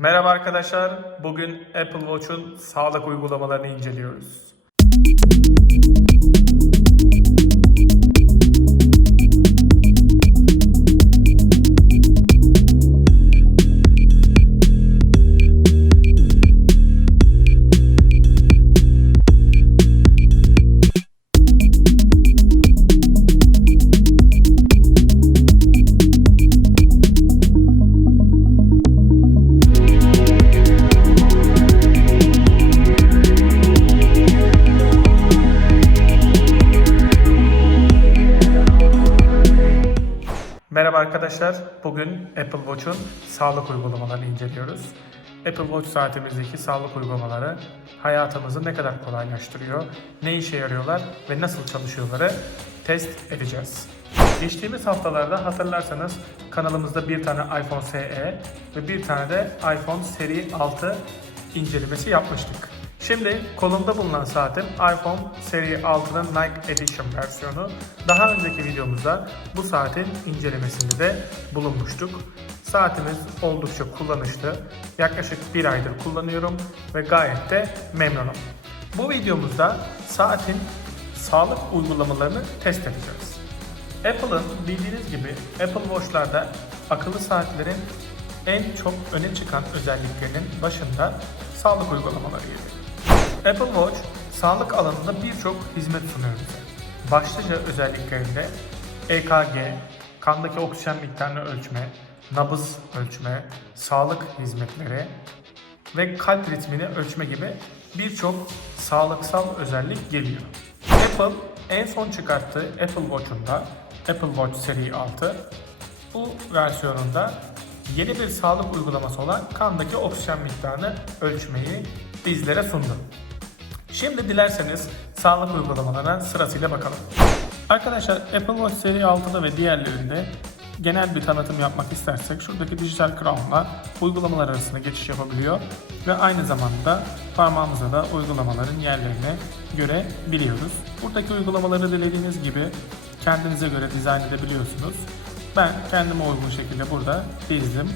Merhaba arkadaşlar. Bugün Apple Watch'un sağlık uygulamalarını inceliyoruz. Merhaba arkadaşlar. Bugün Apple Watch'un sağlık uygulamalarını inceliyoruz. Apple Watch saatimizdeki sağlık uygulamaları hayatımızı ne kadar kolaylaştırıyor, ne işe yarıyorlar ve nasıl çalışıyorları test edeceğiz. Geçtiğimiz haftalarda hatırlarsanız kanalımızda bir tane iPhone SE ve bir tane de iPhone seri 6 incelemesi yapmıştık. Şimdi kolumda bulunan saatim iPhone seri 6'nın Nike Edition versiyonu. Daha önceki videomuzda bu saatin incelemesinde de bulunmuştuk. Saatimiz oldukça kullanışlı. Yaklaşık bir aydır kullanıyorum ve gayet de memnunum. Bu videomuzda saatin sağlık uygulamalarını test edeceğiz. Apple'ın bildiğiniz gibi Apple Watch'larda akıllı saatlerin en çok öne çıkan özelliklerinin başında sağlık uygulamaları geliyor. Apple Watch sağlık alanında birçok hizmet sunuyor bize. Başlıca özelliklerinde EKG, kandaki oksijen miktarını ölçme, nabız ölçme, sağlık hizmetleri ve kalp ritmini ölçme gibi birçok sağlıksal özellik geliyor. Apple en son çıkarttığı Apple Watch'unda Apple Watch seri 6 bu versiyonunda yeni bir sağlık uygulaması olan kandaki oksijen miktarını ölçmeyi bizlere sundu. Şimdi dilerseniz sağlık uygulamalarına sırasıyla bakalım. Arkadaşlar Apple Watch seri 6'da ve diğerlerinde genel bir tanıtım yapmak istersek şuradaki dijital crown'la uygulamalar arasında geçiş yapabiliyor ve aynı zamanda parmağımıza da uygulamaların yerlerine görebiliyoruz. Buradaki uygulamaları dilediğiniz gibi kendinize göre dizayn edebiliyorsunuz. Ben kendime uygun şekilde burada dizdim.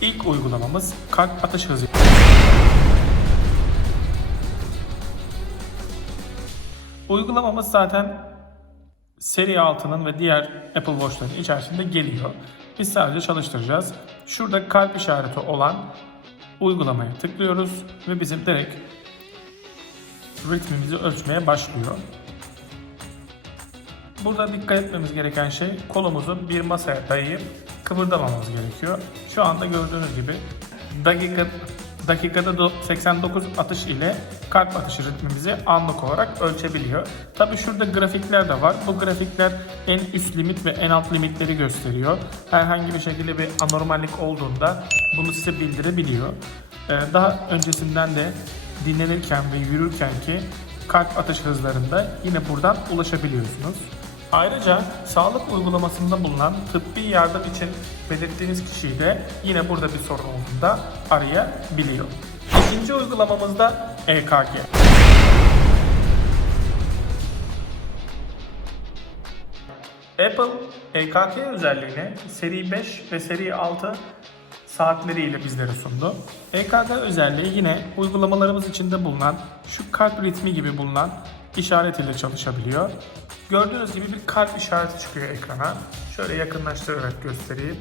İlk uygulamamız kalp atış hızı. Uygulamamız zaten seri 6'nın ve diğer Apple Watch'ların içerisinde geliyor. Biz sadece çalıştıracağız. Şurada kalp işareti olan uygulamaya tıklıyoruz ve bizim direkt ritmimizi ölçmeye başlıyor. Burada dikkat etmemiz gereken şey kolumuzu bir masaya dayayıp kıvırdamamamız gerekiyor. Şu anda gördüğünüz gibi dakika dakikada 89 atış ile kalp atışı ritmimizi anlık olarak ölçebiliyor. Tabi şurada grafikler de var. Bu grafikler en üst limit ve en alt limitleri gösteriyor. Herhangi bir şekilde bir anormallik olduğunda bunu size bildirebiliyor. Ee, Daha öncesinden de dinlenirken ve yürürken ki kalp atış hızlarında yine buradan ulaşabiliyorsunuz. Ayrıca sağlık uygulamasında bulunan tıbbi yardım için belirttiğiniz kişiyi de yine burada bir sorun olduğunda arayabiliyor. İkinci uygulamamızda EKG. Apple EKG özelliğini seri 5 ve seri 6 saatleriyle bizlere sundu. EKG özelliği yine uygulamalarımız içinde bulunan şu kalp ritmi gibi bulunan işaret ile çalışabiliyor. Gördüğünüz gibi bir kalp işareti çıkıyor ekrana. Şöyle yakınlaştırarak göstereyim.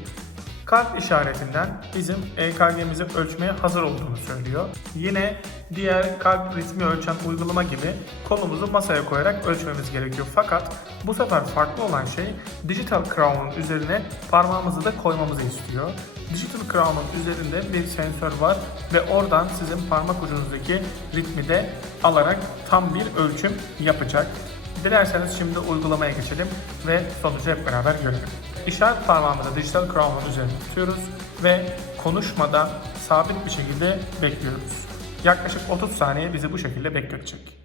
Kalp işaretinden bizim EKG'mizi ölçmeye hazır olduğunu söylüyor. Yine diğer kalp ritmi ölçen uygulama gibi kolumuzu masaya koyarak ölçmemiz gerekiyor. Fakat bu sefer farklı olan şey Digital Crown'un üzerine parmağımızı da koymamızı istiyor. Digital Crown'un üzerinde bir sensör var ve oradan sizin parmak ucunuzdaki ritmi de alarak tam bir ölçüm yapacak. Dilerseniz şimdi uygulamaya geçelim ve sonucu hep beraber görelim. İşaret parmağımızı Digital Crown'un üzerine tutuyoruz ve konuşmadan sabit bir şekilde bekliyoruz. Yaklaşık 30 saniye bizi bu şekilde bekletecek.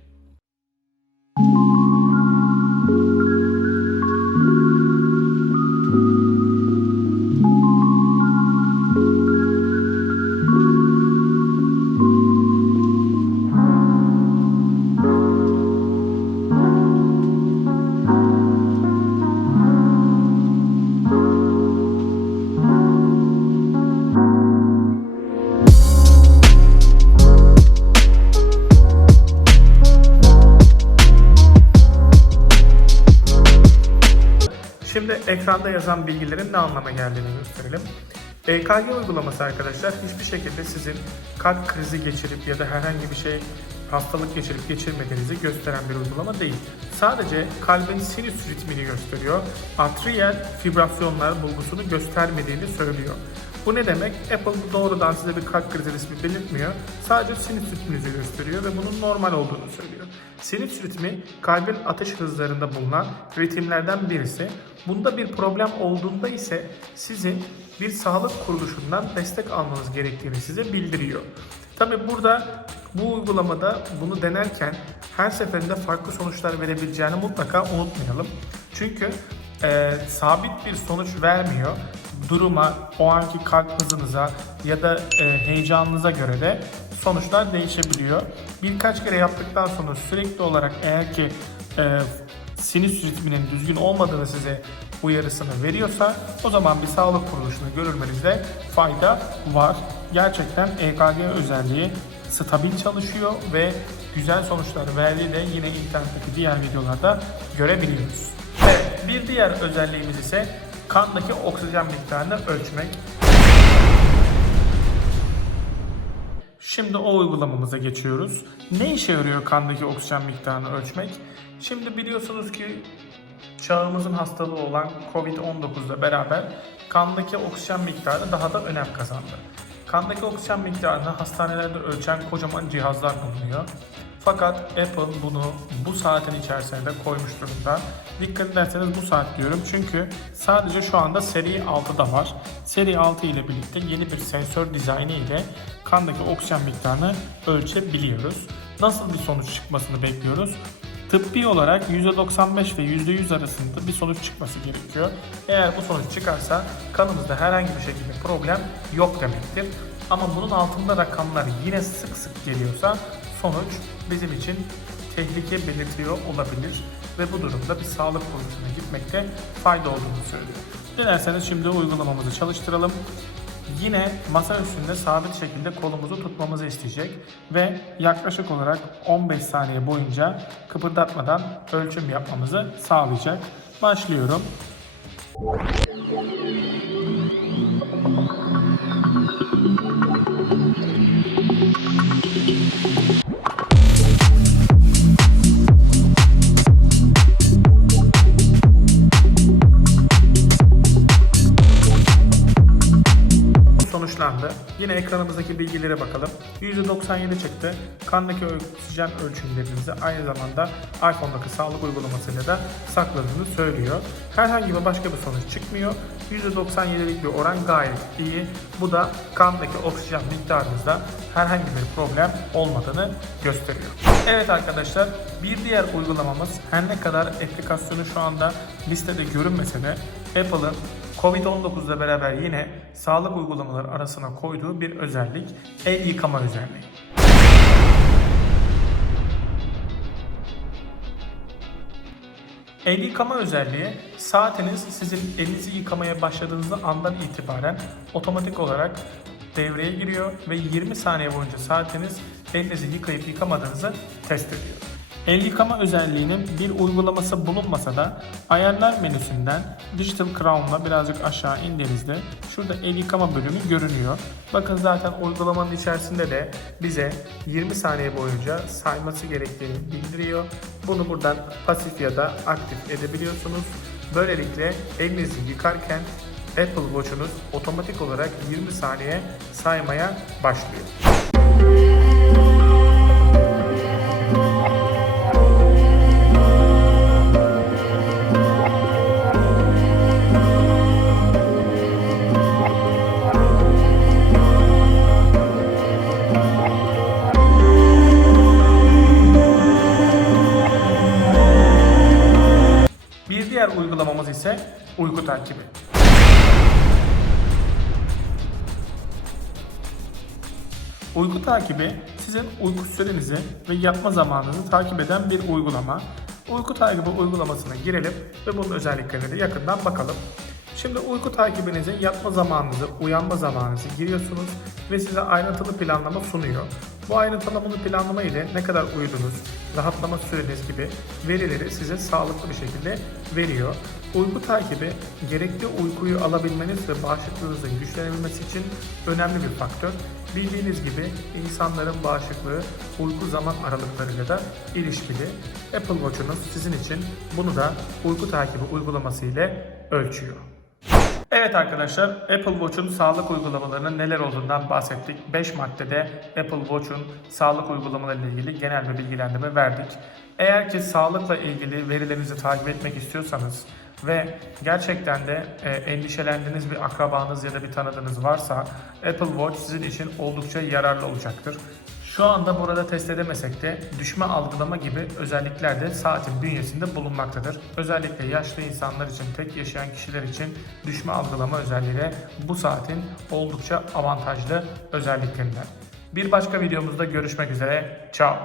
Şimdi ekranda yazan bilgilerin ne anlama geldiğini gösterelim. EKG uygulaması arkadaşlar hiçbir şekilde sizin kalp krizi geçirip ya da herhangi bir şey hastalık geçirip geçirmediğinizi gösteren bir uygulama değil. Sadece kalbin sinüs ritmini gösteriyor. Atriyel fibrasyonlar bulgusunu göstermediğini söylüyor. Bu ne demek? Apple doğrudan size bir kalp krizi resmi belirtmiyor. Sadece sinüs ritminizi gösteriyor ve bunun normal olduğunu söylüyor. Sinüs ritmi kalbin atış hızlarında bulunan ritimlerden birisi. Bunda bir problem olduğunda ise sizin bir sağlık kuruluşundan destek almanız gerektiğini size bildiriyor. Tabi burada bu uygulamada bunu denerken her seferinde farklı sonuçlar verebileceğini mutlaka unutmayalım. Çünkü e, sabit bir sonuç vermiyor. Duruma, o anki kalp hızınıza ya da e, heyecanınıza göre de sonuçlar değişebiliyor. Birkaç kere yaptıktan sonra sürekli olarak eğer ki e, sinüs ritminin düzgün olmadığını size uyarısını veriyorsa o zaman bir sağlık kuruluşunu görülmenizde fayda var. Gerçekten EKG özelliği stabil çalışıyor ve güzel sonuçlar verdiği de yine internetteki diğer videolarda görebiliyoruz. Ve bir diğer özelliğimiz ise kandaki oksijen miktarını ölçmek. Şimdi o uygulamamıza geçiyoruz. Ne işe yarıyor kandaki oksijen miktarını ölçmek? Şimdi biliyorsunuz ki çağımızın hastalığı olan Covid-19 ile beraber kandaki oksijen miktarı daha da önem kazandı. Kandaki oksijen miktarını hastanelerde ölçen kocaman cihazlar bulunuyor. Fakat Apple bunu bu saatin içerisine de koymuş durumda. Dikkat ederseniz bu saat diyorum çünkü sadece şu anda seri 6'da var. Seri 6 ile birlikte yeni bir sensör dizaynı ile kandaki oksijen miktarını ölçebiliyoruz. Nasıl bir sonuç çıkmasını bekliyoruz? Tıbbi olarak %95 ve %100 arasında bir sonuç çıkması gerekiyor. Eğer bu sonuç çıkarsa kanımızda herhangi bir şekilde problem yok demektir. Ama bunun altında rakamlar yine sık sık geliyorsa sonuç bizim için tehlike belirtiyor olabilir ve bu durumda bir sağlık kuruluşuna gitmekte fayda olduğunu söylüyor. Dilerseniz şimdi uygulamamızı çalıştıralım. Yine masa üstünde sabit şekilde kolumuzu tutmamızı isteyecek ve yaklaşık olarak 15 saniye boyunca kıpırdatmadan ölçüm yapmamızı sağlayacak. Başlıyorum. Ekranımızdaki bilgilere bakalım. %97 çıktı. Kandaki oksijen ölçümlerinizi aynı zamanda iPhone'daki sağlık uygulamasıyla da sakladığını söylüyor. Herhangi bir başka bir sonuç çıkmıyor. %97'lik bir oran gayet iyi. Bu da kandaki oksijen miktarınızda herhangi bir problem olmadığını gösteriyor. Evet arkadaşlar bir diğer uygulamamız her ne kadar aplikasyonu şu anda listede görünmese de Apple'ın Covid-19 ile beraber yine sağlık uygulamaları arasına koyduğu bir özellik el yıkama özelliği. El yıkama özelliği saatiniz sizin elinizi yıkamaya başladığınız andan itibaren otomatik olarak devreye giriyor ve 20 saniye boyunca saatiniz elinizi yıkayıp yıkamadığınızı test ediyor. El yıkama özelliğinin bir uygulaması bulunmasa da ayarlar menüsünden Digital Crown'la birazcık aşağı indiğinizde şurada el yıkama bölümü görünüyor. Bakın zaten uygulamanın içerisinde de bize 20 saniye boyunca sayması gerektiğini bildiriyor. Bunu buradan pasif ya da aktif edebiliyorsunuz. Böylelikle elinizi yıkarken Apple Watch'unuz otomatik olarak 20 saniye saymaya başlıyor. Diğer uygulamamız ise uyku takibi. Uyku takibi sizin uyku sürenizi ve yatma zamanınızı takip eden bir uygulama. Uyku takibi uygulamasına girelim ve bunun özelliklerine de yakından bakalım. Şimdi uyku takibinizi, yatma zamanınızı, uyanma zamanınızı giriyorsunuz ve size ayrıntılı planlama sunuyor. Bu ayrıntılı planlama ile ne kadar uyudunuz, rahatlama süreniz gibi verileri size sağlıklı bir şekilde veriyor. Uyku takibi gerekli uykuyu alabilmeniz ve bağışıklığınızın güçlenebilmesi için önemli bir faktör. Bildiğiniz gibi insanların bağışıklığı uyku zaman aralıklarıyla da ilişkili. Apple Watch'unuz sizin için bunu da uyku takibi uygulaması ile ölçüyor. Evet arkadaşlar Apple Watch'un sağlık uygulamalarının neler olduğundan bahsettik. 5 maddede Apple Watch'un sağlık uygulamaları ile ilgili genel bir bilgilendirme verdik. Eğer ki sağlıkla ilgili verilerinizi takip etmek istiyorsanız ve gerçekten de e, endişelendiğiniz bir akrabanız ya da bir tanıdığınız varsa Apple Watch sizin için oldukça yararlı olacaktır. Şu anda burada test edemesek de düşme algılama gibi özellikler de saatin bünyesinde bulunmaktadır. Özellikle yaşlı insanlar için, tek yaşayan kişiler için düşme algılama özelliği de bu saatin oldukça avantajlı özelliklerinden. Bir başka videomuzda görüşmek üzere. Ciao.